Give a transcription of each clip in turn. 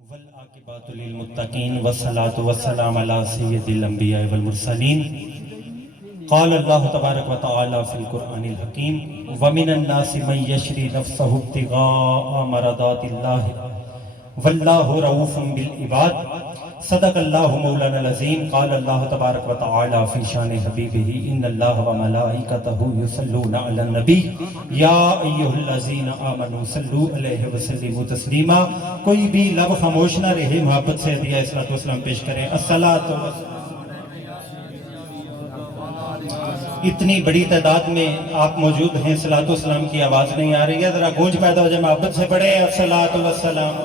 والعاقبۃ للمتقین والصلاۃ والسلام علی سید الانبیاء والمرسلین قال اللہ تبارک وتعالی فی القرآن الحکیم ومن الناس من یشری نفسہ ابتغاء مرضات اللہ واللہ رؤوف بالعباد صدق اللہ مولانا العظیم قال اللہ تبارک وتعالی فی شان حبیبہ ان اللہ وملائکتہ یصلون علی النبی یا ایھا الذین آمنوا صلوا علیہ وسلموا تسلیما۔ کوئی بھی لب خاموش نہ رہے، محبت سے ہدیہ صلاۃ والسلام پیش کریں۔ الصلاۃ اتنی بڑی تعداد میں آپ موجود ہیں، صلاۃ والسلام کی آواز نہیں آ رہی ہے، ذرا گونج پیدا ہو جائے، محبت سے پڑھیں الصلاۃ والسلام۔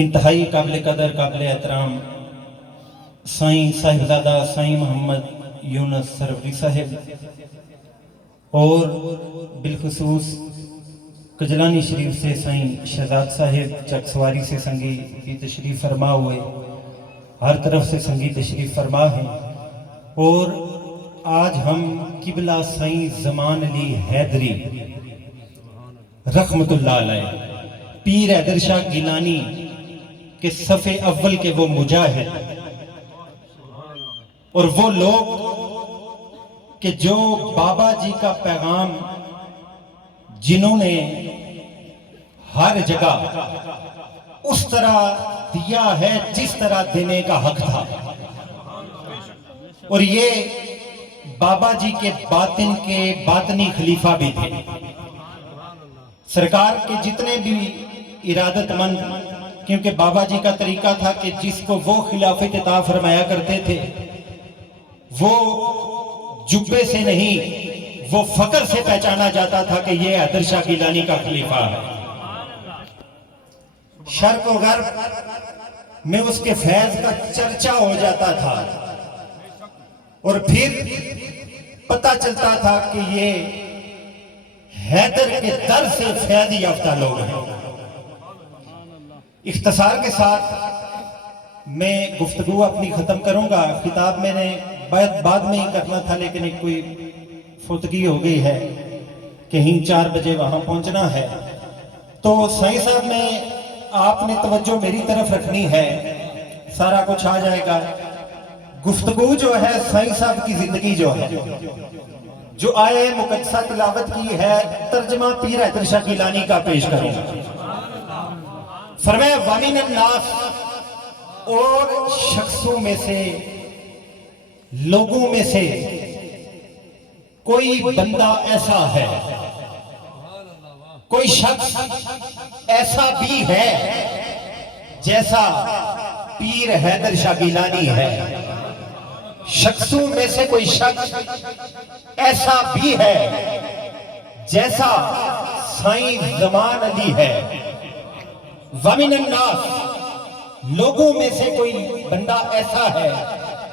انتہائی قابل قدر، قابل احترام سائیں صاحبزادہ سائیں محمد یونس سروری صاحب اور بالخصوص کجلانی شریف سے سائیں شہزاد صاحب چکسواری سے سنگی کی تشریف فرما ہوئے، ہر طرف سے سنگی تشریف فرما ہیں، اور آج ہم قبلہ سائیں زمان علی حیدری رحمت اللہ علیہ پیر حیدر شاہ گیلانی کہ صف اول کے وہ مجاہد اور وہ لوگ کہ جو بابا جی کا پیغام جنہوں نے ہر جگہ اس طرح دیا ہے جس طرح دینے کا حق تھا، اور یہ بابا جی کے باطن کے باطنی خلیفہ بھی تھے۔ سرکار کے جتنے بھی ارادت مند، کیونکہ بابا جی کا طریقہ تھا کہ جس کو وہ خلافت عطا فرمایا کرتے تھے وہ جبے سے نہیں، وہ فخر سے پہچانا جاتا تھا کہ یہ حیدر شاہ گیلانی کا خلیفہ ہے۔ شرق و غرب میں اس کے فیض کا چرچا ہو جاتا تھا، اور پھر پتہ چلتا تھا کہ یہ حیدر کے در سے فیض یافتہ لوگ ہیں۔ اختصار کے ساتھ میں گفتگو اپنی ختم کروں گا، خطاب میں نے بعد میں ہی کرنا تھا، لیکن ایک کوئی فوتگی ہو گئی ہے، کہیں 4 بجے وہاں پہنچنا ہے، تو سائیں صاحب میں آپ نے توجہ میری طرف رکھنی ہے، سارا کچھ آ جائے گا۔ گفتگو جو ہے سائیں صاحب کی زندگی جو ہے، جو آئے مقدسہ تلاوت کی ہے، ترجمہ پیر حیدر شاہ گیلانی کا پیش کروں گا۔ فرمایا وَمِنَ النَّاسِ، اور شخصوں میں سے، لوگوں میں سے کوئی بندہ ایسا ہے، کوئی شخص ایسا بھی ہے جیسا پیر حیدر شاہ گیلانی ہے۔ شخصوں میں سے کوئی شخص ایسا بھی ہے جیسا سائیں زمان علی ہے۔ وَمِنَ النَّاسِ، لوگوں میں سے کوئی بندہ ایسا ہے،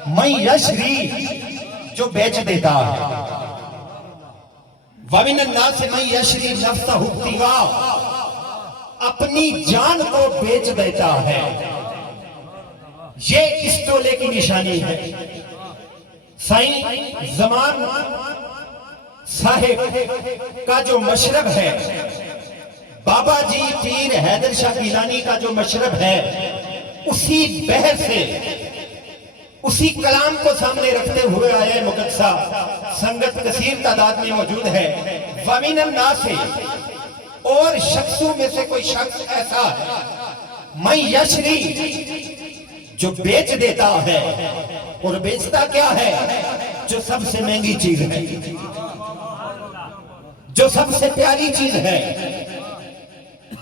مَن یشری، جو بیچ دیتا ہے۔ وَمِنَ النَّاسِ مَن یشری نَفْسَهُ ابتغاء، اپنی جان کو بیچ دیتا ہے۔ یہ اس ٹولے کی نشانی ہے۔ سائیں زمان صاحب کا جو مشرب ہے، بابا جی پیر حیدر شاہ گیلانی کا جو مشرب ہے، اسی بحر سے، اسی کلام کو سامنے رکھتے ہوئے آئے مقدسہ سنگت کثیر تعداد میں موجود ہے۔ وَمِنَ النَّاسِ، اور شخصوں میں سے کوئی شخص ایسا ہے، مَن یشری، جو بیچ دیتا ہے، اور بیچتا کیا ہے؟ جو سب سے مہنگی چیز ہے، جو سب سے پیاری چیز ہے۔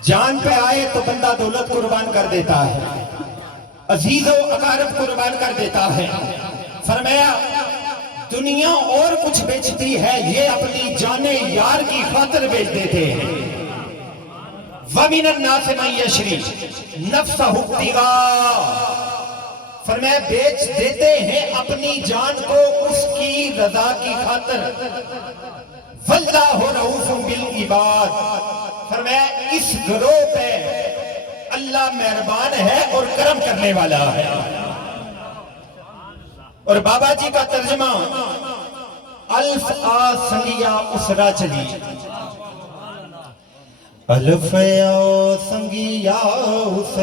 جان پہ آئے تو بندہ دولت قربان کر دیتا ہے، عزیز و اقارب قربان کر دیتا ہے۔ فرمایا دنیا اور کچھ بیچتی ہے، یہ اپنی جان یار کی خاطر بیچ دیتے ہیں۔ وَمِنَ النَّاسِ مَن یشری نَفْسَهُ ابتغاء، فرمایا بیچ دیتے ہیں اپنی جان کو اس کی رضا کی خاطر۔ وَاللَّهُ رَؤُوفٌ بِالْعِبَادِ، فرمایا اس گروہ پہ اللہ مہربان ہے اور کرم کرنے والا ہے۔ اور بابا جی کا ترجمہ الف آ سنگیا اسرا چلی، الف او سنگیا اس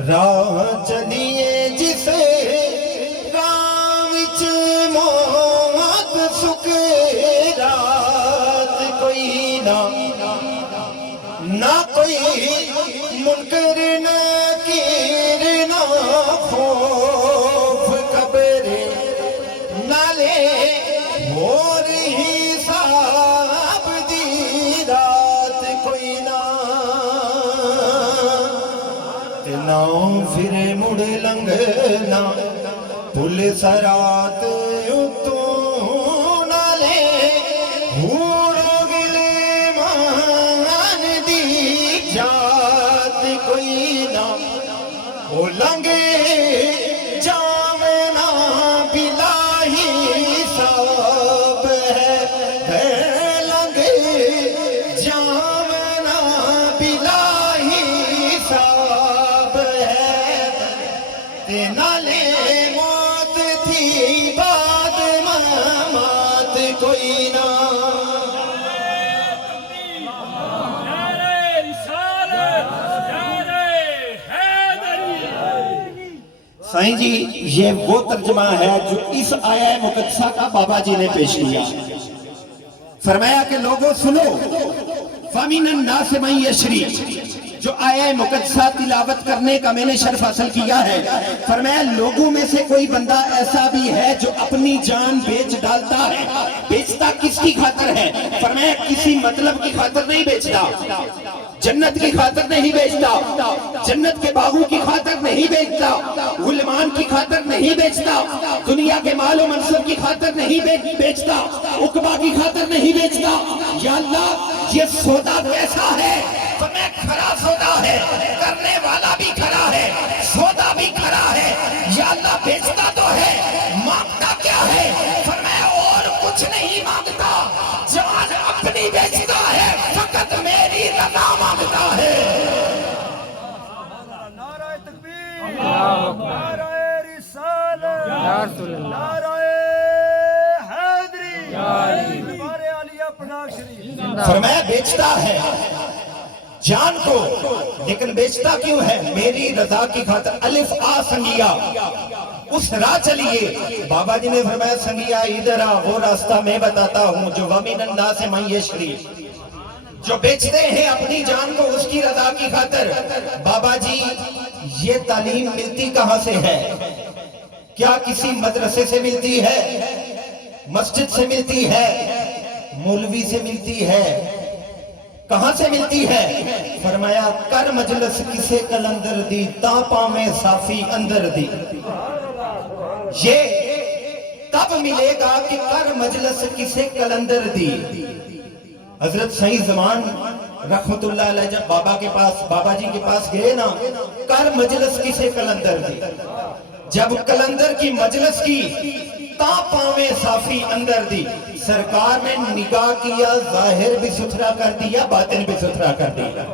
راہ چلیے جس راہ وچ موت سکرات کوئی نہ کوئی منکر نکیر نہ خوف قبر نالے اور حساب دی رات کوئی نہ پھر مڑ لنگنا پل سرات اتوں نالے ہوڑو گلے مان دی جات کوئی نہ وہ لنگے جامنا بلاہی سب ہے لنگے جامنا بلاہی سب ہے نالے موت تھی بعد ممات کوئی نہ سائیں جی یہ وہ ترجمہ ہے جو اس آیہ مقدسہ کا بابا جی نے پیش کیا فرمایا کہ لوگوں سنو فَمِنَ النَّاسِ مَن يَشْرِي جو آیہ مقدسہ تلاوت کرنے کا میں نے شرف حاصل کیا ہے فرمایا لوگوں میں سے کوئی بندہ ایسا بھی ہے جو اپنی جان بیچ ڈالتا ہے بیچتا کس کی خاطر ہے فرمایا کسی مطلب کی خاطر نہیں بیچتا جنت کی خاطر نہیں بیچتا جنت کے باغوں کی خاطر نہیں بیچتا غلمان کی خاطر نہیں بیچتا دنیا کے مال و منصب کی خاطر نہیں بیچتا عقبہ کی خاطر نہیں بیچتا یا اللہ یہ سودا کیسا ہے فرمایا کھرا سودا ہے کرنے والا بھی کھرا ہے سودا بھی کھرا ہے یا اللہ بیچتا تو ہے مانگتا کیا ہے فرمایا اور کچھ نہیں مانگتا جان اپنی بیچتا ہے فقط میری رضا مانگتا ہے نعرہ تکبیر نعرہ رسالت نعرہ حیدری دربار عالیہ پناہ شریف فرمایا بیچتا ہے جان کو لیکن بیچتا کیوں ہے میری رضا کی خاطر الف آ سنگیا اس راہ چلیے بابا جی نے فرمایا سنگیا ادھر آ وہ راستہ میں بتاتا ہوں جو وَمِنَ النَّاسِ مَن يَشْرِي جو بیچتے ہیں اپنی جان کو اس کی رضا کی خاطر بابا جی یہ تعلیم ملتی کہاں سے ہے کیا کسی مدرسے سے ملتی ہے مسجد سے ملتی ہے مولوی سے ملتی ہے کہاں سے ملتی ہے فرمایا کر مجلس کسے کلندر دی تا پاویں صافی اندر دی یہ تب ملے گا کہ کر مجلس کسے کلندر دی حضرت سعید زمان رحمت اللہ علیہ جب بابا جی کے پاس گئے نا کر مجلس کسے کلندر دی جب کلندر کی مجلس کی تا پاویں صافی اندر دی سرکار نے نگاہ کیا ظاہر بھی ستھرا کر دیا باطن بھی ستھرا کر دیا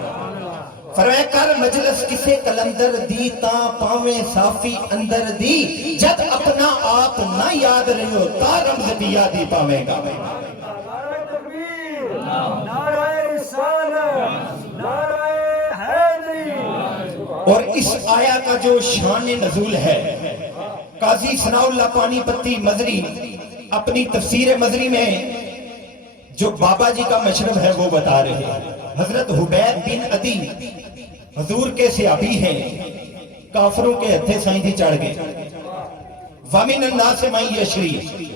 فرمایا کر مجلس کسے کلندر دی تا پاویں صافی اندر دی جد اپنا آپ نہ یاد رہو تا رمز بھی یادی پاویں گا نعرہ تکبیر نعرہ رسالت نعرہ حیدری اور اس آیا کا جو شان نزول ہے قاضی ثناء اللہ پانی پتی مزری اپنی تفسیر مزری میں جو بابا جی کا مشرب ہے وہ بتا رہے ہیں حضرت حبیب بن عدی حضور کے صحابی ہیں کافروں کے ہتھے سائیں جی چڑھ گئے وَمِنَ النَّاسِ مَن يَشْرِي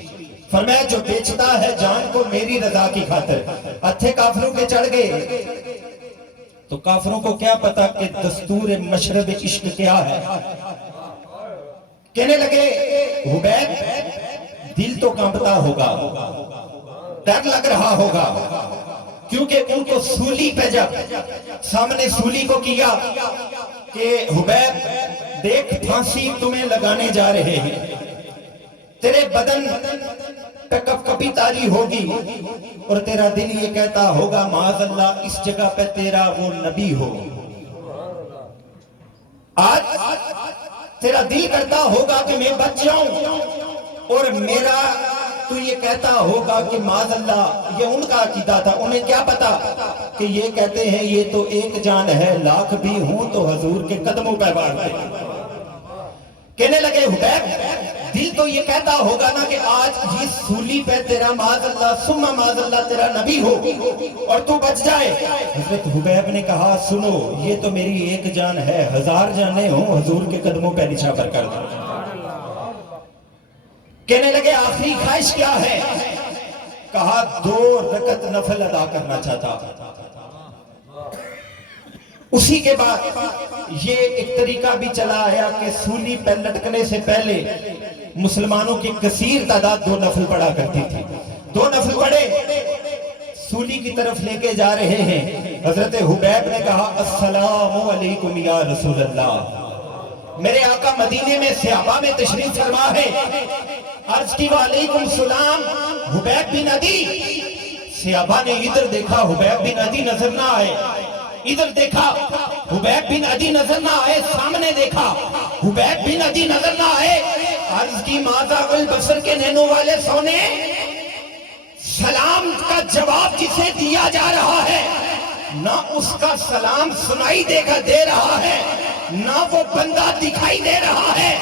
فرمایا جو بیچتا ہے جان کو میری رضا کی خاطر ہتھے کافروں کے چڑھ گئے تو کافروں کو کیا پتا کہ دستور مشرب عشق کیا ہے کہنے لگے حبیب دل تو کانپتا ہوگا ڈر لگ رہا ہوگا کیونکہ ان کو سولی پہ جب سامنے سولی کو کیا کہ حبیب دیکھ پھانسی تمہیں لگانے جا رہے ہیں تیرے بدن پہ کب کبھی تاری ہوگی اور تیرا دل یہ کہتا ہوگا معاذ اللہ اس جگہ پہ تیرا وہ نبی ہو آج تیرا دل کرتا ہوگا کہ میں بچ جاؤں اور میرا تو یہ کہتا ہوگا کہ معاذ اللہ یہ ان کا عقیدہ تھا انہیں کیا پتا کہ یہ کہتے ہیں یہ تو ایک جان ہے، لاکھ بھی ہوں تو حضور کے قدموں پہ وار دے۔ کہنے لگے حبیب دل تو یہ کہتا ہوگا نا کہ آج یہ سولی پہ تیرا معاذ اللہ ثم معاذ اللہ تیرا نبی ہو اور تو بچ جائے۔ حضرت حبیب نے کہا سنو یہ تو میری ایک جان ہے، ہزار جانیں ہوں حضور کے قدموں پہ نچھاور کر دو۔ کہنے لگے آخری خواہش کیا ہے؟ کہا 2 رکعت نفل ادا کرنا چاہتا۔ اسی کے بعد یہ ایک طریقہ بھی چلا آیا کہ سولی پہ لٹکنے سے پہلے مسلمانوں کی کثیر تعداد 2 نفل پڑھا کرتی تھی۔ 2 نفل پڑھے سولی کی طرف لے کے جا رہے ہیں، حضرت حبیب نے کہا السلام علیکم یا رسول اللہ۔ میرے آقا مدینے میں صحابہ میں تشریف فرما ہے، عرض کی وعلیکم السلام حبیب بن عدی۔ صحابہ نے ادھر دیکھا حبیب بن عدی نظر نہ آئے، ادھر دیکھا حبیب بن عدی نظر نہ آئے، سامنے دیکھا حبیب بن عدی نظر نہ آئے۔ عرض کی ماذا البصر کے نینوں والے سونے، سلام کا جواب جسے دیا جا رہا ہے نہ اس کا سلام سنائی دے رہا ہے نہ وہ بندہ دکھائی دے رہا ہے،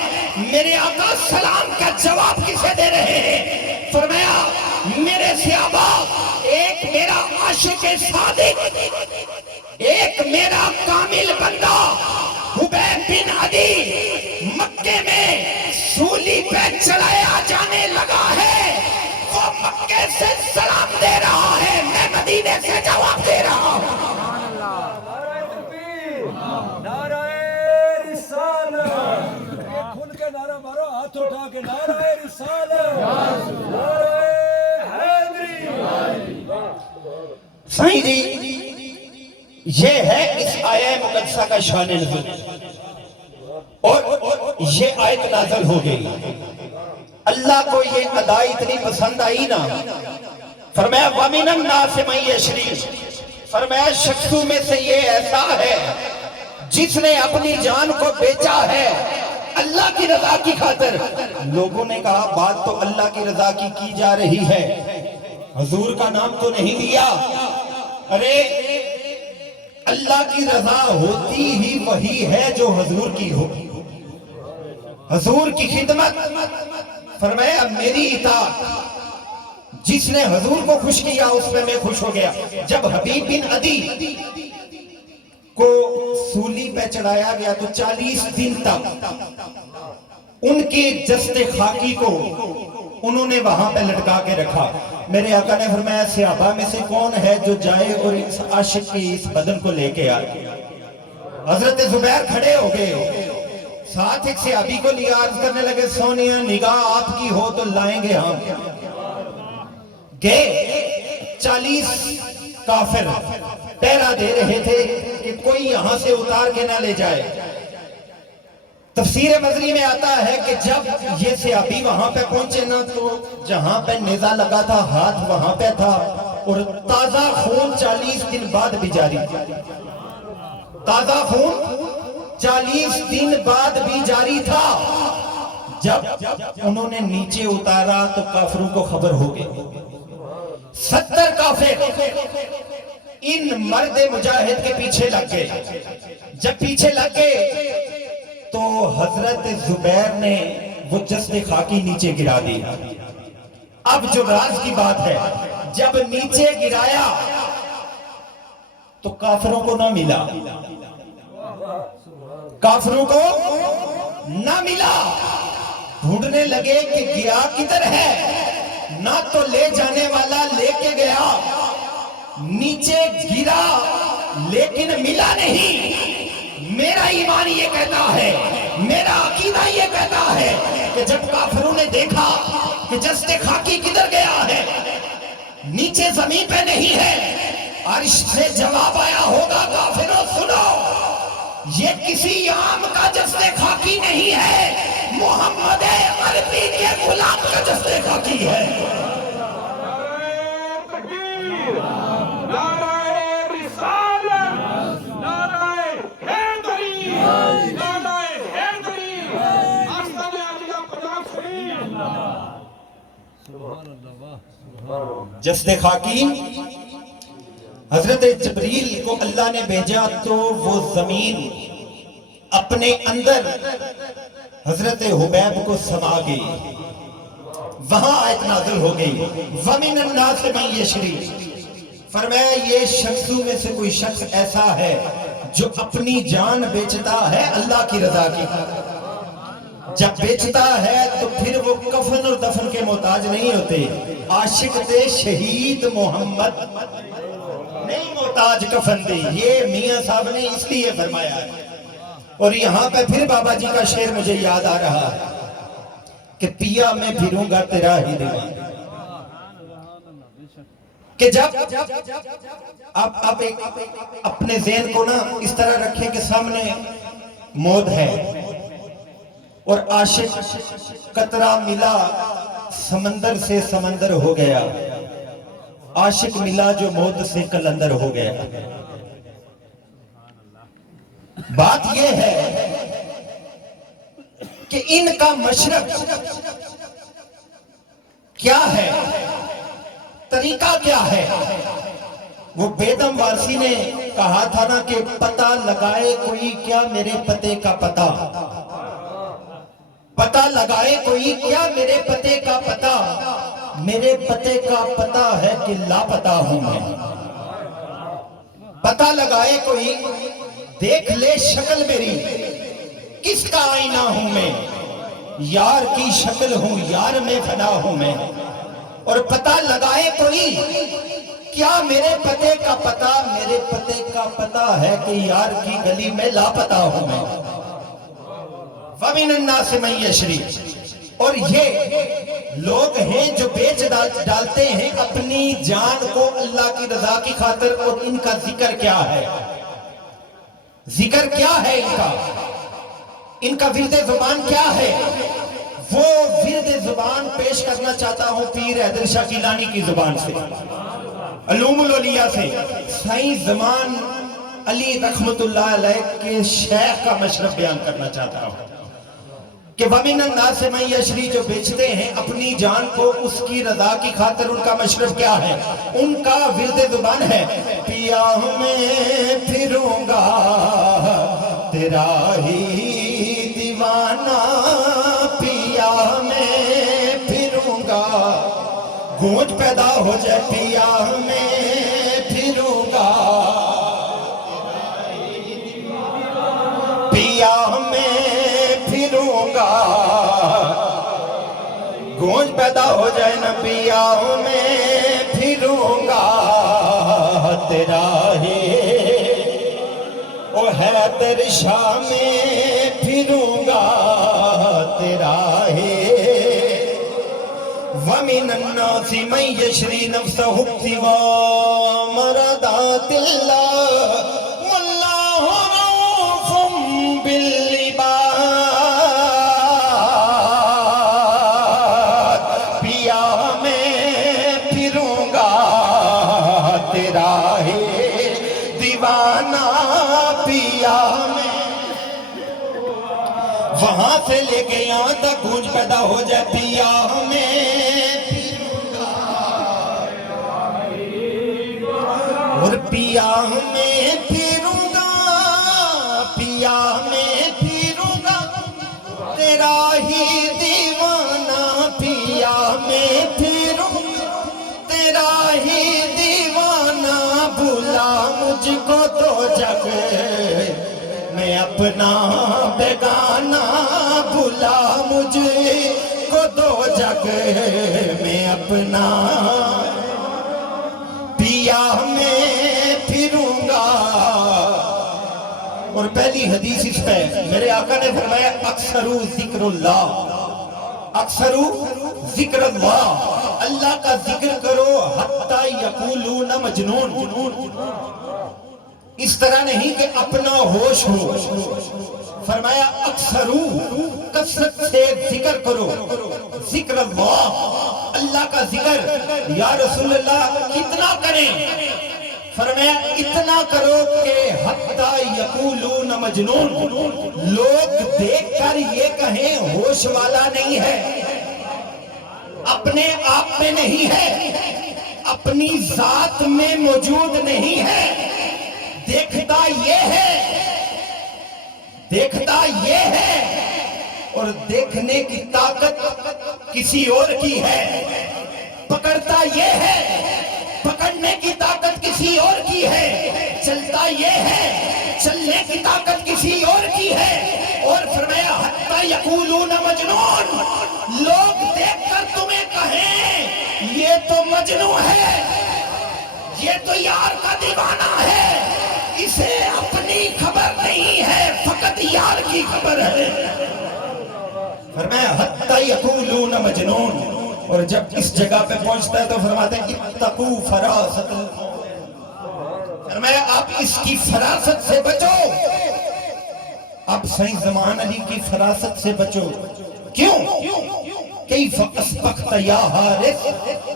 میرے آقا سلام کا جواب کسے دے رہے ہیں؟ فرمایا میرے صحابہ ایک میرا عاشق صادق، ایک میرا کامل بندہ حبیب بن عدی مکے میں سولی پہ چلایا جانے لگا ہے، وہ مکے سے سلام دے رہا ہے، میں مدینے سے جواب دے رہا ہوں۔ نعرہ تکبیر، نعرہ رسالت، ایک کھل کے نعرہ مارو، ہاتھ اٹھا کے نعرہ رسالت، نعرہ حیدری۔ سائیں جی یہ ہے اس آیہ مقدسہ کا شان نزول، اور یہ آیت نازل ہو گئی۔ اللہ کو یہ ادا اتنی پسند آئی نا، فرمایا وَمِنَ النَّاسِ مَن يَشْرِي، فرمایا شخصوں میں سے یہ ایسا ہے جس نے اپنی جان کو بیچا ہے اللہ کی رضا کی خاطر۔ لوگوں نے کہا بات تو اللہ کی رضا کی جا رہی ہے، حضور کا نام تو نہیں لیا۔ ارے اللہ کی رضا ہوتی ہی وہی ہے جو حضور کی ہو، حضور کی خدمت۔ فرمایا میری اطاعت، جس نے حضور کو خوش کیا اس میں میں خوش ہو گیا۔ جب حبیب بن عدی کو سولی پہ چڑھایا گیا تو 40 دن تک ان کے جسد خاکی کو انہوں نے وہاں پہ لٹکا کے رکھا۔ میرے آقا نے فرمایا صحابہ میں سے کون ہے جو جائے اور اس عاشق کی اس بدن کو لے کے آئے؟ حضرت زبیر کھڑے ہو گئے، ساتھ ایک صحابی کو لیا، عرض کرنے لگے سونیا نگاہ آپ کی ہو تو لائیں گے ہم۔ گئے 40 کافر پہرا دے رہے تھے کہ کوئی یہاں سے اتار کے نہ لے جائے۔ تفسیر مزری میں آتا ہے کہ جب یہ صحابی وہاں پہ پہنچے نا تو جہاں پہ نیزہ لگا تھا ہاتھ وہاں پہ تھا، اور تازہ خون 40 دن بعد بھی جاری، تازہ خون 40 دن بعد بھی جاری تھا۔ جب انہوں نے نیچے اتارا تو کافروں کو خبر ہو گئی، 70 کافر ان مرد مجاہد کے پیچھے لگ گئے۔ جب پیچھے لگ گئے تو حضرت زبیر نے وہ جسد خاکی نیچے گرا دی۔ اب جو راز کی بات ہے، جب نیچے گرایا تو کافروں کو نہ ملا، کافروں کو نہ ملا، ڈھونڈنے لگے کہ گیا کدھر ہے، نہ تو لے جانے والا لے کے گیا، نیچے گرا لیکن ملا نہیں۔ میرا ایمان یہ کہتا ہے، میرا عقیدہ یہ کہتا ہے کہ جب کافروں نے دیکھا کہ جسد خاکی کدھر گیا ہے، نیچے زمین پہ نہیں ہے، عرش سے جواب آیا ہوگا کافروں سنو، یہ کسی عام کا جسد خاکی نہیں ہے، محمد عربی کے غلام کا جسد خاکی ہے۔ جسد خاکی حضرت جبریل کو اللہ نے بھیجا تو وہ زمین اپنے اندر حضرت حبیب کو سما گئی، وہاں آیت نازل ہو گئی وَمِنَ النَّاسِ مَن يَشْرِي، فرمایا یہ شخصوں میں سے کوئی شخص ایسا ہے جو اپنی جان بیچتا ہے اللہ کی رضا کی، جب بیچتا ہے تو پھر وہ کفن اور دفن کے محتاج نہیں ہوتے، عاشق تھے شہید محمد نہیں محتاج کفن دے، یہ میاں صاحب نے اس لیے فرمایا ہے۔ اور یہاں پہ پھر بابا جی کا شعر مجھے یاد آ رہا ہے کہ پیا میں پھروں گا تیرا ہی دیوانہ، کہ جب آپ ایک اپنے ذہن کو نا اس طرح رکھیں کہ سامنے موت ہے اور عاشق قطرہ ملا سمندر سے سمندر ہو گیا، عاشق ملا جو موت سے کلندر ہو گیا۔ بات یہ ہے کہ ان کا مشرق کیا ہے، طریقہ کیا ہے؟ وہ بیدم وارسی نے کہا تھا نا کہ پتہ لگائے کوئی کیا میرے پتے کا پتہ، پتہ لگائے کوئی کیا میرے پتے کا پتہ، میرے پتے کا پتہ ہے کہ لاپتہ ہوں میں، پتہ لگائے کوئی دیکھ لے شکل میری کس کا آئینہ ہوں میں، یار کی شکل ہوں یار میں فنا ہوں میں، اور پتہ لگائے کوئی کیا میرے پتے کا پتہ، میرے پتے کا پتہ ہے کہ یار کی گلی میں لاپتہ ہوں میں۔ وَمِنَ النَّاسِ مَن يَشْرِي، اور یہ لوگ ہیں جو بیچ ڈالتے ہیں اپنی جان کو اللہ کی رضا کی خاطر، اور ان کا ذکر کیا ہے؟ ذکر کیا ہے ان کا ورد زبان کیا ہے؟ وہ ورد زبان پیش کرنا چاہتا ہوں پیر حیدر شاہ گیلانی کی زبان سے، علوم الاولیاء سے، سائیں زمان علی رحمت اللہ علیہ کے شیخ کا مشرف بیان کرنا چاہتا ہوں کہ وَمِنَ النَّاسِ مَن يَشْرِي، جو بیچتے ہیں اپنی جان کو اس کی رضا کی خاطر، ان کا مشرف کیا ہے؟ ان کا ورد زبان ہے پیا میں پھروں گا تیرا ہی دیوانہ، پیا میں پھروں گا، گونج پیدا ہو جائے پیا میں پھروں گا، پیا میں پھروں گا، گونج پیدا ہو جائے نا پیا میں پھروں گا، تیرا ہی او ہے تیرے شاہ میں پھروں گا، تیرا ہی۔ وَمِنَ النَّاسِ مَن يَشْرِي نَفْسَهُ ابْتِغَاءَ مَرْضَاتِ اللَّهِ وَاللَّهُ رَءُوفٌ بِالْعِبَادِ، پیا میں پھروں گا تیرا ہی دیوانہ، پیا میں، وہاں سے لے کے یہاں تک گونج پیدا ہو جائے پیا میں پھروں گا، اور پیا میں پھروں گا، پیا میں پھروں گا تیرا ہی دیوانہ، پیا میں پھروں گا تیرا ہی دیوانہ، بھولا مجھ کو تو جگ میں اپنا بیگانہ، بھولا مجھ کو دو جگ میں اپنا، پیا میں پھروں گا۔ اور پہلی حدیث اس پہ میرے آقا نے فرمایا اکثرو ذکر اللہ، اکثرو ذکر اللہ، اللہ کا ذکر کرو حتی یقولون مجنون، اس طرح نہیں کہ اپنا ہوش ہو، فرمایا اکثرو، کثرت سے ذکر کرو، ذکر اللہ، اللہ کا ذکر۔ یا رسول اللہ کتنا کریں؟ فرمایا اتنا کرو کہ حتی یقولون مجنون، لوگ دیکھ کر یہ کہیں ہوش والا نہیں ہے، اپنے آپ میں نہیں ہے، اپنی ذات میں موجود نہیں ہے، دیکھتا یہ ہے اور دیکھنے کی طاقت کسی اور کی ہے، پکڑتا یہ ہے، پکڑنے کی طاقت کسی اور کی ہے، چلتا یہ ہے، چلنے کی طاقت کسی اور کی ہے۔ اور فرمایا حتی یقولون مجنون، لوگ دیکھ کر تمہیں کہیں یہ تو مجنون ہے، یہ تو یار کا دیوانہ ہے، اسے اپنی خبر نہیں ہے، فقط یار کی خبر ہے۔ فرمایا حتی یقولون مجنون، اور جب اس جگہ پہ پہنچتا ہے تو فرماتے ہیں اتقو فراست الموت، فرمایا آپ اس کی فراست سے بچو، اب سائنس زمان علی کی فراست سے بچو۔ کیوں؟ کیف اسبقت یا حارث،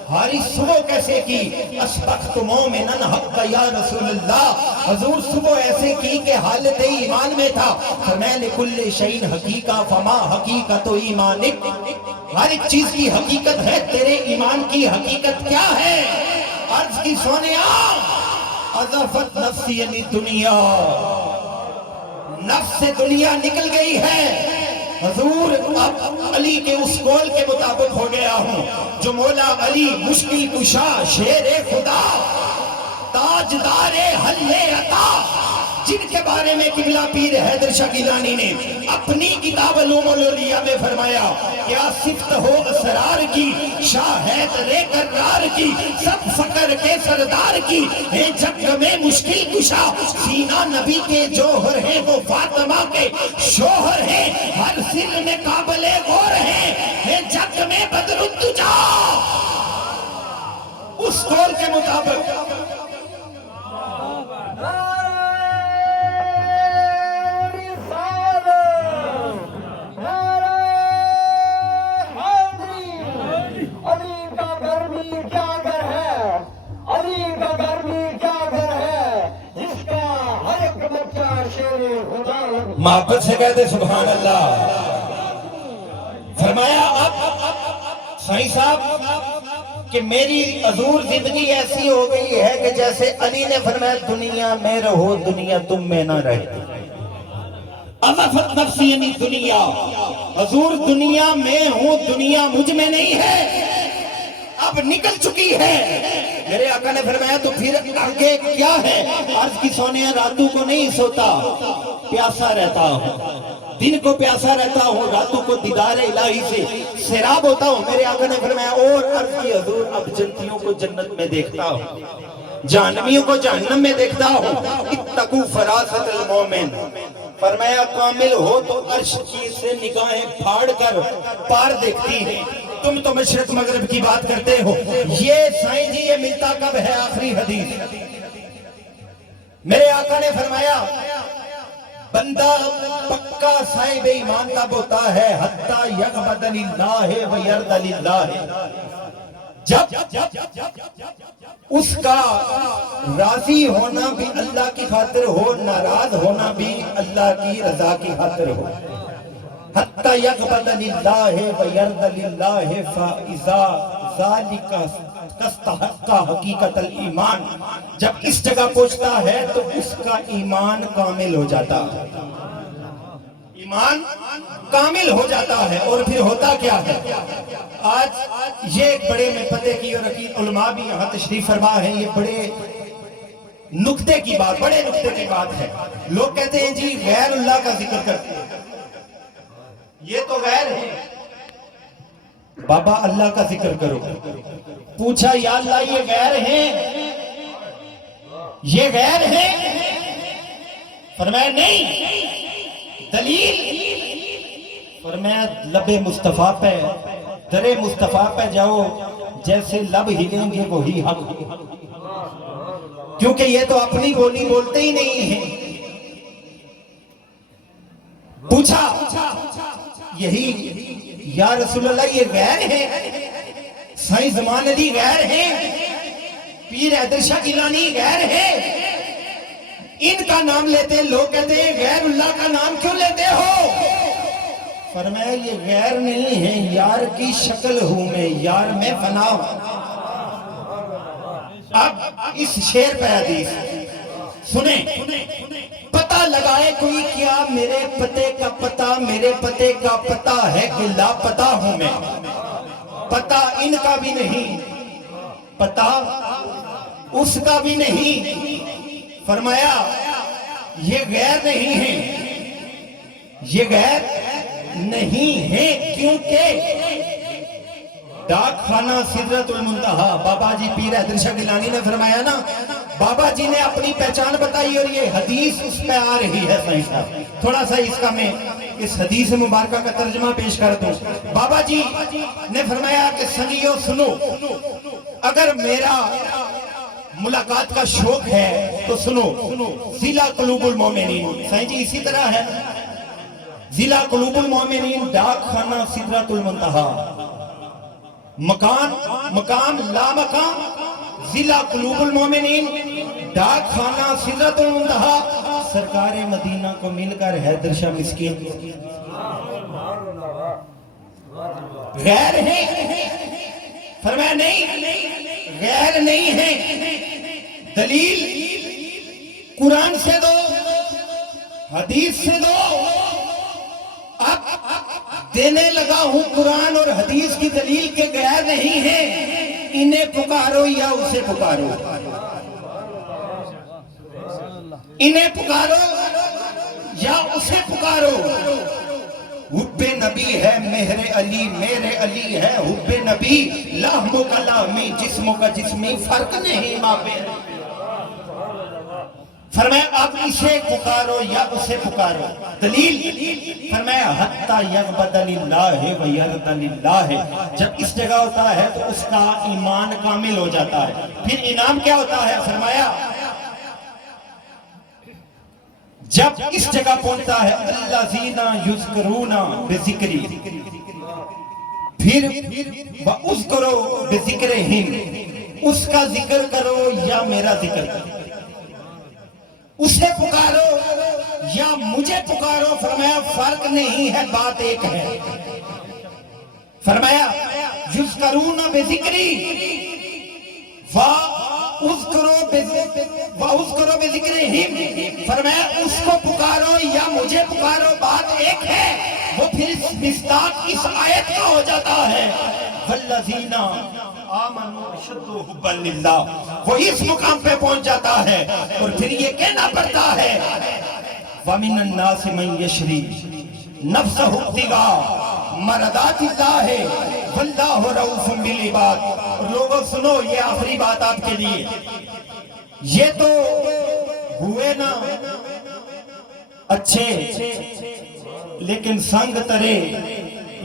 حارث صبح کیسے کی؟ اسبقت مومنن حق یا رسول اللہ، حضور صبح ایسے کی کہ حالت ایمان میں تھا۔ فرمایا لکل شیء حقیقہ فما حقیقت ایمانک، ہر ایک چیز کی حقیقت ہے، تیرے ایمان کی حقیقت کیا ہے؟ عرض کی سونیا اضافت نفسی یعنی دنیا، نفس سے دنیا نکل گئی ہے، حضور اب علی کے اس قول کے مطابق ہو گیا ہوں جو مولا علی مشکل کشا شیر خدا تاجدار حل عطا، جن کے بارے میں قبلہ پیر حیدر شاہ گیلانی نے اپنی کتاب علوم الاولیاء میں فرمایا کیا صفت ہو اسرار کی، شاہ حیدر کرار کی، سب فقر کے سردار کی، ہے جگ میں مشکل کشا، سینہ نبی کے جوہر ہیں، وہ فاطمہ کے شوہر ہیں، ہر سر میں قابل غور ہیں، ہے جگ میں بدر الدجا۔ اس قول کے مطابق محبت سے کہتے سبحان اللہ۔ فرمایا اب سائیں صاحب کہ میری حضور زندگی ایسی ہو گئی ہے کہ جیسے علی نے فرمایا دنیا میں رہو دنیا تم میں نہ رہے، اضافت نفسی یعنی دنیا، حضور دنیا میں ہوں دنیا مجھ میں نہیں ہے، اب نکل چکی ہے۔ میرے آقا نے فرمایا تو پھر آگے کیا ہے؟ عرض کی سونیا راتوں کو نہیں سوتا، پیاسا رہتا ہوں، دن کو پیاسا رہتا ہوں، راتوں کو دیدار الہی سے سیراب ہوتا ہوں۔ میرے آقا نے فرمایا اور عرض کی حضور اب جنتیوں کو جنت میں دیکھتا ہوں، جہنمیوں کو جہنم میں دیکھتا ہوں۔ اتقو فراست المومن، فرمایا کامل ہو تو عرش کی سے نگاہیں پھاڑ کر پار دیکھتی ہے، تم تو مشرق مغرب کی بات کرتے ہو۔ یہ سائیں جی یہ ملتا کب ہے؟ آخری حدیث میرے آقا نے فرمایا بندہ پکا صاحب ایمان تب ہوتا ہے حتی یغبد للہ و یرد للہ، جب اس کا راضی ہونا بھی اللہ کی خاطر ہو، ناراض ہونا بھی اللہ کی رضا کی خاطر ہو۔ حتی یغبد للہ و یرد للہ فاذا ذالک تستحق حقیقت الایمان، جب اس جگہ پہنچتا ہے تو اس کا ایمان کامل ہو جاتا ہے، ایمان کامل ہو جاتا ہے۔ اور پھر ہوتا کیا ہے؟ آج یہ ایک بڑے میں پتہ کی اور عقید علماء بھی یہاں تشریف فرما ہے، یہ بڑے نکتے کی بات، بڑے نکتے کی بات ہے۔ لوگ کہتے ہیں جی غیر اللہ کا ذکر کرتے ہیں، یہ تو غیر ہے، بابا اللہ کا ذکر کرو۔ پوچھا یا اللہ یہ غیر ہیں، یہ غیر ہیں؟ فرمایا نہیں، دلیل؟ فرمایا لب مصطفیٰ پہ، در مصطفیٰ پہ جاؤ، جیسے لب ہلیں گے وہی حق، کیونکہ یہ تو اپنی بولی بولتے ہی نہیں ہیں۔ پوچھا یہی یا رسول اللہ یہ غیر ہے؟ سائیں زمان علی غیر ہیں، پیر حیدر شاہ گیلانی غیر ہے، ان کا نام لیتے ہیں، لوگ کہتے ہیں غیر اللہ کا نام کیوں لیتے ہو؟ فرمایا یہ غیر نہیں ہے، یار کی شکل ہوں میں، یار میں فنا ہوں۔ اب اس شعر پہ حدیث سنیں، پتہ لگائے کوئی کیا میرے پتے کا پتہ، میرے پتے کا پتہ ہے کہ لاپتہ ہوں میں، پتہ ان کا بھی نہیں، پتہ اس کا بھی نہیں، فرمایا یہ غیر نہیں ہے، یہ غیر نہیں ہے، کیونکہ ڈاک خانہ سدرۃ المنتہا، بابا جی پیر حیدر شاہ گیلانی نے فرمایا نا، بابا جی نے اپنی پہچان بتائی اور یہ حدیث اس پہ آ رہی ہے صحیح صاحب، تھوڑا سا اس کا میں اس حدیث مبارکہ کا ترجمہ پیش کر دوں۔ بابا جی نے فرمایا کہ سنگیو سنو، اگر میرا ملاقات کا شوق ہے تو سنو، ضلع قلوب المومنین، صحیح جی اسی طرح ہے، ضلع قلوب المومنین، ڈاک خانہ سدرۃ المنتہا، مقام لا مقام، ضلع قلوب المومنین، ڈاک خانہ سدرۃ المنتہا، سرکار مدینہ کو مل کر حیدر شاہ مسکین غیر ہے، فرمایا نہیں، غیر نہیں ہے، دلیل قرآن سے دو، حدیث سے دو، اب دینے لگا ہوں قرآن اور حدیث کی دلیل کے غیر نہیں ہے، انہیں پکارو یا اسے پکارو، انہیں پکارو یا اسے پکارو، حب نبی ہے مہر علی، میرے علی ہے حب نبی، لحم کا لحمی جسم کا جسمی، فرق نہیں مابین، فرمایا اب اسے پکارو یا اسے پکارو، دلیل فرمایا حتی یغبد للہ و یرد للہ، جب اس جگہ ہوتا ہے تو اس کا ایمان کامل ہو جاتا ہے، پھر انعام کیا ہوتا ہے، فرمایا جب اس جگہ پہنچتا ہے الذین یذکرون بذکری، پھر وَاذْکُرُوا بِذِکْرِہِمْ، اس کا ذکر کرو یا میرا ذکر کرو، اسے پکارو یا مجھے پکارو، فرمایا فرق نہیں ہے، بات ایک ہے، فرمایا یذکرون بذکری وَاذْکُرُوا بِذِکْرِہِمْ، فرمایا اس کو پکارو یا مجھے پکارو، بات ایک ہے، وہ پھر اس مصداق اس آیت کا ہو جاتا ہے، وَالَّذِينَ آمَنُوا أَشَدُّ حُبًّا لِلَّهِ، وہ اس مقام پہ پہنچ جاتا ہے اور پھر یہ کہنا پڑتا ہے وَمِنَ النَّاسِ مَن يَشْرِي نَفْسَهُ ابْتِغَاءَ مَرْضَاتِ اللَّهِ وَاللَّهُ رَءُوفٌ بِالْعِبَادِ۔ اور لوگوں سنو، یہ آخری بات آپ کے لیے، یہ تو ہوئے نا اچھے لیکن سنگ ترے،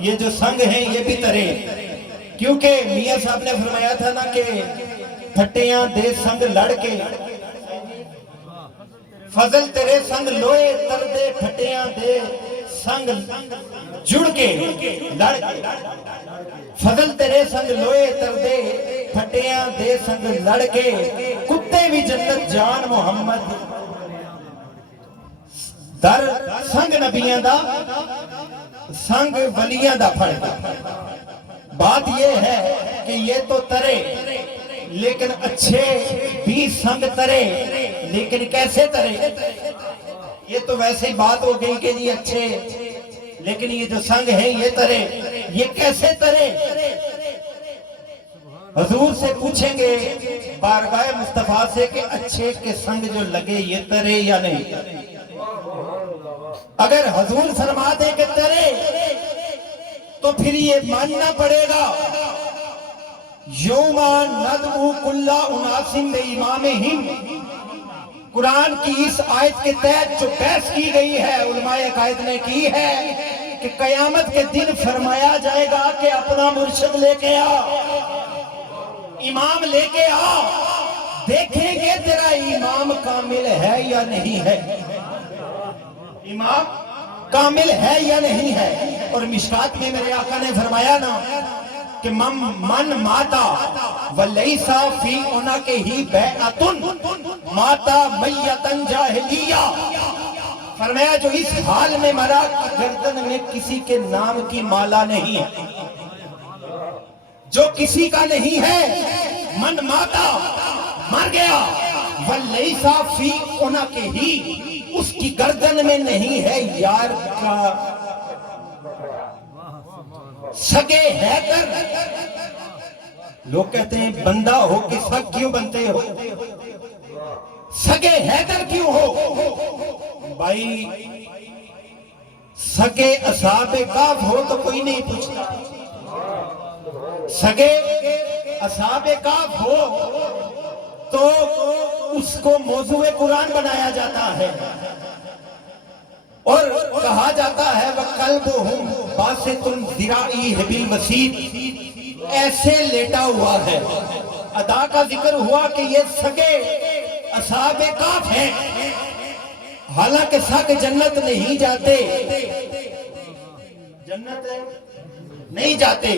یہ جو سنگ ہیں یہ بھی ترے، کیونکہ میاں صاحب نے فرمایا تھا نا کہ پھٹیاں دے سنگ لڑ کے، فضل تیرے سنگ لوئے تر دے، پھٹیاں دے سنگ جڑ کے لڑ کے، فضل تیرے سنگ لوئے تر دے، پھٹیاں دے سنگ لڑ کے، کتے بھی جنت جان محمد، در سنگ نبیاں دا سنگ ولیاں دا پھڑ۔ بات یہ ہے کہ یہ تو ترے لیکن اچھے بھی سنگ ترے، لیکن کیسے ترے؟ یہ تو ویسے ہی بات ہو گئی کہ یہ اچھے لیکن یہ جو سنگ ہیں یہ ترے، یہ کیسے ترے؟ حضور سے پوچھیں گے بارگاہ مصطفیٰ سے کہ اچھے کے سنگ جو لگے یہ ترے یا نہیں؟ اگر حضور فرما دے کہ ترے تو پھر یہ ماننا پڑے گا یوم ندعو کل اناس بامامہم، قرآن کی اس آیت کے تحت جو بحث کی گئی ہے علماء عقائد نے کی ہے کہ قیامت کے دن فرمایا جائے گا کہ اپنا مرشد لے کے آ، امام لے کے آ، دیکھیں گے تیرا امام کامل ہے یا نہیں ہے، امام کامل ہے یا نہیں ہے۔ اور مشکات میں میرے آقا نے فرمایا نا کہ من ماتا ولیسا فی عنقہ بیعۃ ماتا میتا جاہلیہ، فرمایا جو اس حال میں مرا گردن میں کسی کے نام کی مالا نہیں ہے، جو کسی کا نہیں ہے، من ماتا مر گیا ولیسا فی عنقہ، اس کی گردن میں نہیں ہے یار کا سگے حیدر۔ لوگ کہتے ہیں بندہ ہو کہ سگ کیوں بنتے ہو، سگے حیدر کیوں ہو؟ بھائی سگے اصحاب کہف ہو تو کوئی نہیں پوچھتا، سگے اصحاب کہف ہو تو اس کو موضوع قرآن بنایا جاتا ہے اور کہا جاتا ہے وَقَلْبُهُمْ بَاسِطٌ ذِرَاعِهِ بِالْوَسِيطِ، ایسے لیٹا ہوا ہے۔ ادا کا ذکر ہوا کہ یہ سگے اصحاب کہف ہیں، حالانکہ سگ جنت نہیں جاتے، جنت نہیں جاتے،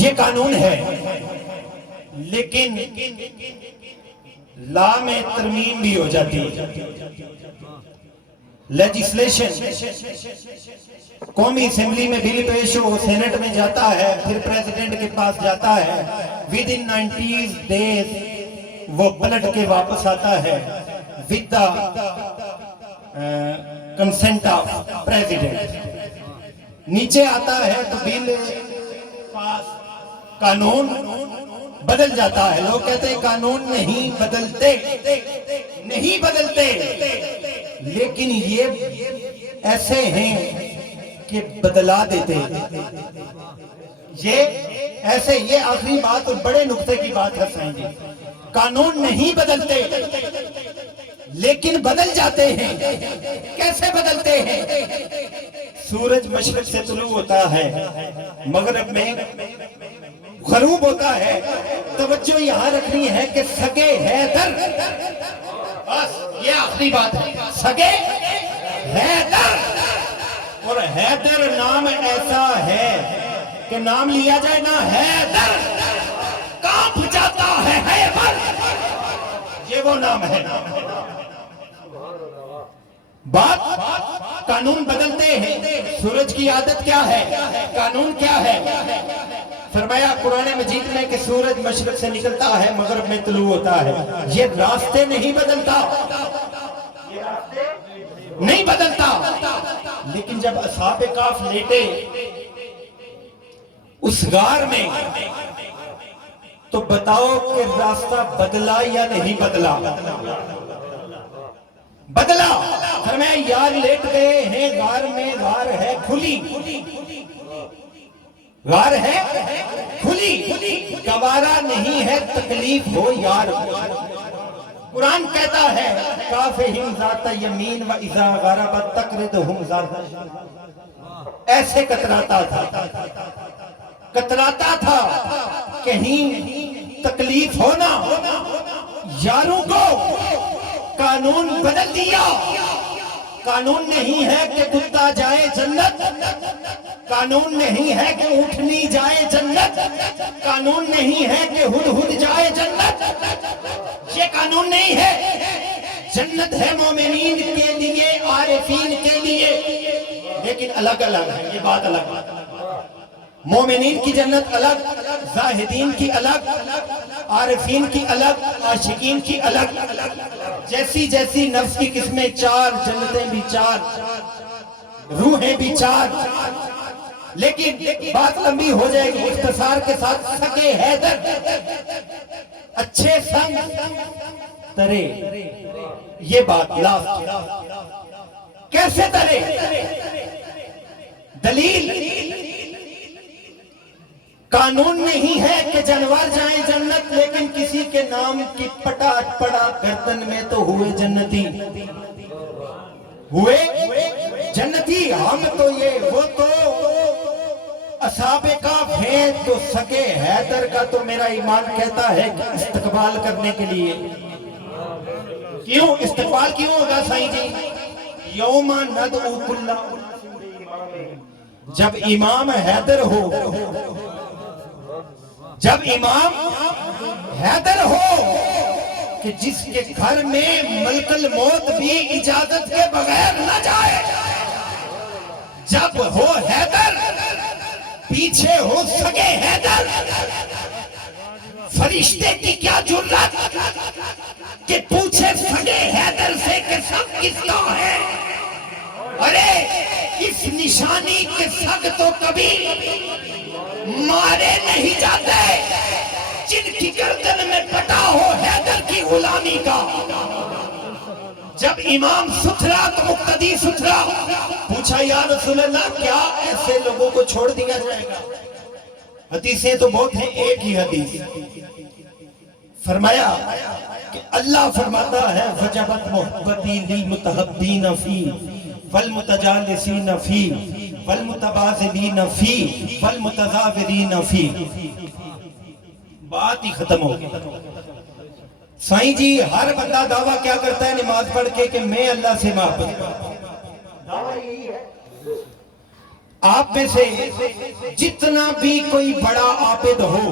یہ قانون ہے، لیکن لا میں ترمیم بھی ہو جاتی ہے۔ لیجسلیشن، قومی اسمبلی میں بل پیش ہو، سینٹ میں جاتا ہے، پھر پریزیڈنٹ کے پاس جاتا ہے، ود ان 90 days وہ پلٹ کے واپس آتا ہے with the consent of president، نیچے آتا ہے تو بل پاس، قانون بدل جاتا ہے۔ لوگ کہتے ہیں قانون نہیں بدلتے، نہیں بدلتے، لیکن یہ ایسے ہیں کہ بدلا دیتے، یہ ایسے، یہ آخری بات اور بڑے نقطے کی بات ہے جی، قانون نہیں بدلتے لیکن بدل جاتے ہیں۔ کیسے بدلتے ہیں؟ سورج مشرق سے طلوع ہوتا ہے، مغرب میں غروب ہوتا ہے۔ توجہ یہاں رکھنی ہے کہ سگے حیدر، بس یہ آخری بات ہے، سگے حیدر، اور حیدر نام ایسا ہے کہ نام لیا جائے نا حیدر کانپ جاتا ہے حیدر، یہ وہ نام ہے۔ بات قانون بدلتے ہیں، سورج کی عادت کیا ہے، قانون کیا ہے؟ فرمایا قرآن مجید میں کہ سورج مشرق سے نکلتا ہے، مغرب میں طلوع ہوتا ہے، یہ راستے نہیں بدلتا، یہ راستے نہیں بدلتا۔ لیکن جب اصحاب کہف لیٹے اس غار میں تو بتاؤ کہ راستہ بدلا یا نہیں بدلا؟ بدلا۔ فرمایا یار لیٹ گئے ہیں غار میں، غار ہے کھلی، غار ہے کھلی، گوارا نہیں ہے تکلیف ہو یار۔ قرآن کہتا ہے کافہم ذات یمین و اذا غربت تقرضہم ذات، ایسے کتراتا تھا، کہیں تکلیف ہونا، یاروں کو قانون بدل دیا۔ قانون نہیں ہے کہ کتا جائے جنت، قانون نہیں ہے کہ اونٹنی جائے جنت، قانون نہیں ہے کہ ہدہد جائے جنت، یہ قانون نہیں ہے۔ جنت ہے مومنین کے لیے، عارفین کے لیے، لیکن الگ الگ ہے، یہ بات الگ ہے۔ مومنین کی جنت الگ، زاہدین کی الگ، عارفین کی الگ، عاشقین کی الگ، جیسی جیسی نفس کی قسمیں چار، جنتیں بھی چار، روحیں بھی چار۔ لیکن بات لمبی ہو جائے گی، اختصار کے ساتھ سگے حیدر اچھے سنگ ترے، یہ بات لاسٹ، کیسے ترے؟ دلیل قانون نہیں ہے کہ جانور جائیں جنت، لیکن کسی کے نام کی پٹا پڑا گردن میں تو ہوئے جنتی، ہوئے جنتی۔ ہم تو یہ، وہ تو اصحاب کہف ہیں، تو سگے حیدر کا تو میرا ایمان کہتا ہے کہ استقبال کرنے کے لیے۔ کیوں استقبال کیوں ہوگا سائیں جی؟ یوم ندعو کل، جب امام حیدر ہو، جب امام حیدر ہو کہ جس کے گھر میں ملک الموت بھی اجازت کے بغیر نہ جائے، جب ہو حیدر، پیچھے ہو سگے حیدر، فرشتے کی کیا جرات کہ پوچھے سگے حیدر سے کہ سب کس کا ہے؟ ارے اس نشانی کے سگ تو کبھی مارے نہیں جاتے جن کی گردن میں پٹا ہو حیدر کی غلامی کا۔ جب امام ستھرا تو مقتدی ستھرا، پوچھا یا رسول اللہ کیا ایسے لوگوں کو چھوڑ دیا جائے گا؟ حدیثیں تو بہت ہیں، ایک ہی حدیث فرمایا کہ اللہ فرماتا ہے وجبت محبتی للمتحبین فی والمتجالسین فی والمتباذلین فی والمتزاورین فی۔ بات ہی ختم ہو گئی۔ سائیں جی ہر بندہ دعویٰ کیا کرتا ہے نماز پڑھ کے کہ میں اللہ سے محبت کرتا ہوں، دعویٰ یہی ہے۔ آپ میں سے جتنا بھی کوئی بڑا عابد ہو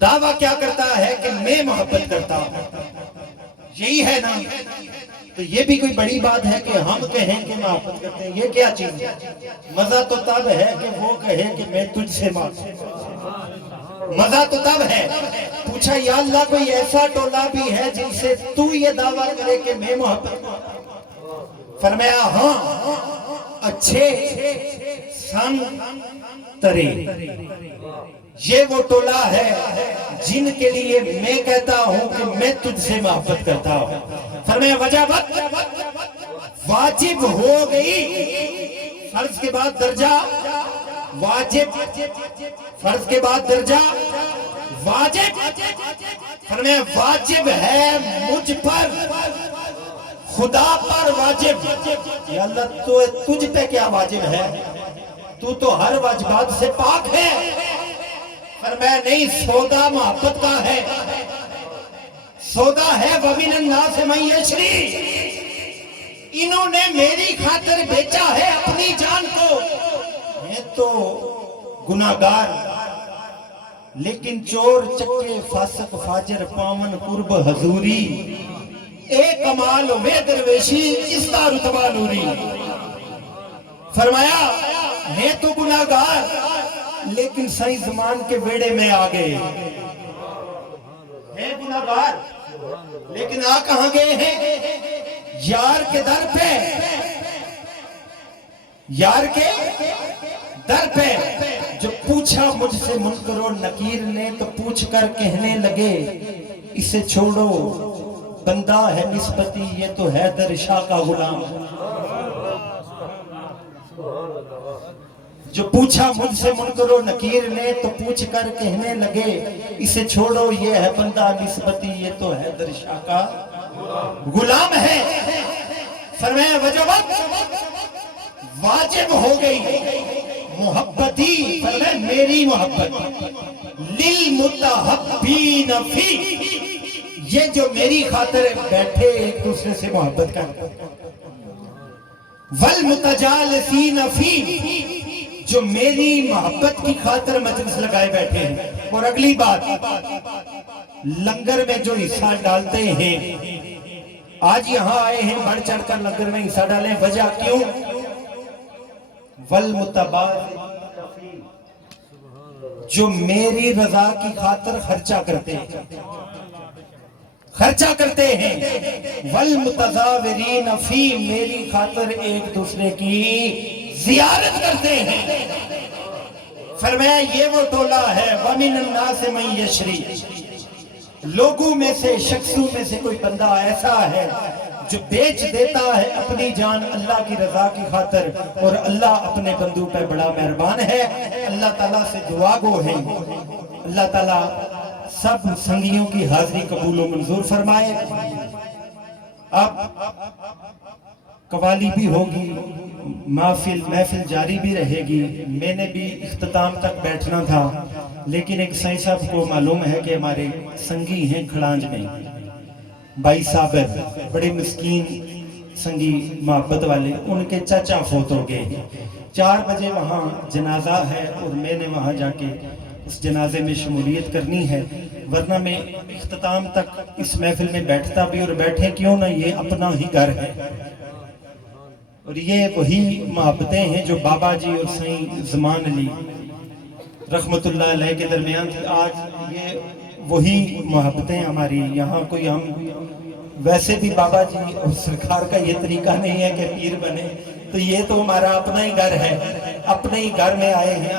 دعویٰ کیا کرتا ہے کہ میں محبت کرتا ہوں، یہی ہے نا؟ تو یہ بھی کوئی بڑی بات ہے کہ ہم کہیں کہ محبت کرتے ہیں، یہ کیا چیز ہے؟ مزہ تو تب ہے کہ وہ کہے کہ میں تجھ سے محبت کرتا ہوں، مزہ تو تب ہے۔ پوچھا یا اللہ کوئی ایسا ٹولہ بھی ہے جن سے تو یہ دعویٰ کرے کہ میں محبت کرتا ہوں؟ فرمایا ہاں، اچھے سنگ ترے، یہ وہ ٹولہ ہے جن کے لیے میں کہتا ہوں کہ میں تجھ سے محبت کرتا ہوں۔ فرمایا وجبت، واجب ہو گئی، فرض کے بعد درجہ واجب، فرض کے بعد درجہ واجب۔ فرمایا واجب ہے مجھ پر، خدا پر واجب۔ یا اللہ تو تجھ پہ کیا واجب ہے؟ تو تو ہر واجبات سے پاک ہے۔ فرمایا نہیں، سودا محبت کا ہے، سودا ہے وَمِنَ النَّاسِ مَن يَشْرِي، انہوں نے میری خاطر بیچا ہے اپنی جان کو۔ میں تو گناہگار لیکن چور چکے فاسق فاجر پامن قرب حضوری، اے کمال وے درویشی اس کا رتبہ نوری۔ فرمایا میں تو گناہگار لیکن صحیح زمان کے ویڑے میں آ گئے، میں گناہگار لیکن آ کہاں گئے ہیں؟ یار کے در پہ، یار کے در پہ۔ جو پوچھا مجھ سے منکر و نکیر نے تو پوچھ کر کہنے لگے اسے چھوڑو بندہ ہے نسبتی، یہ تو حیدر شاہ کا غلام۔ جو پوچھا مجھ سے منکر و نکیر نے تو پوچھ کر کہنے لگے اسے چھوڑو یہ ہے بندہ نسبتی، یہ تو حیدر شاہ کا غلام ہے۔ فرمایا وجبت، واجب ہو گئی محبتی، فرمایا میری محبت، للمتحبین فی، یہ جو میری خاطر بیٹھے ایک دوسرے سے محبت کرتے، والمتجالسین فی، جو میری محبت کی خاطر مجلس لگائے بیٹھے ہیں۔ اور اگلی بات، لنگر میں جو حصہ ڈالتے ہیں، آج یہاں آئے ہیں بڑھ چڑھ کر لنگر میں حصہ ڈالیں، وجہ کیوں؟ والمتباذلین فی، جو میری رضا کی خاطر خرچہ کرتے ہیں، خرچہ کرتے ہیں، والمتزاورین فی، میری خاطر ایک دوسرے کی زیارت کرتے ہیں۔ فرمایا یہ وہ ٹولہ ہے وَمِنَ النَّاسِ مَن يَشْرِي، لوگوں میں سے شخصوں میں سے کوئی بندہ ایسا ہے جو بیچ دیتا ہے اپنی جان اللہ کی رضا کی خاطر، اور اللہ اپنے بندوں پہ بڑا مہربان ہے۔ اللہ تعالیٰ سے دعا گو ہے اللہ تعالیٰ سب سنگیوں کی حاضری قبول و منظور فرمائے۔ اب قوالی بھی ہوگی، محفل جاری بھی رہے گی، میں نے بھی اختتام تک بیٹھنا تھا، لیکن ایک سائیں صاحب کو معلوم ہے کہ ہمارے سنگی ہیں کھڑانج میں، بھائی صابر، بڑے مسکین سنگی محبت والے، ان کے چچا فوت ہو گئے، 4 بجے وہاں جنازہ ہے اور میں نے وہاں جا کے اس جنازے میں شمولیت کرنی ہے، ورنہ میں اختتام تک اس محفل میں بیٹھتا بھی، اور بیٹھے کیوں نہ، یہ اپنا ہی گھر ہے، اور یہ وہی محبتیں ہیں جو بابا جی اور سائیں زمان علی رحمت اللہ علیہ کے درمیان تھی. آج یہ وہی محبتیں ہماری. یہاں کوئی ہم ویسے بھی بابا جی اور سرکار کا یہ طریقہ نہیں ہے کہ پیر بنے, تو یہ تو ہمارا اپنا ہی گھر ہے, اپنے ہی گھر میں آئے ہیں.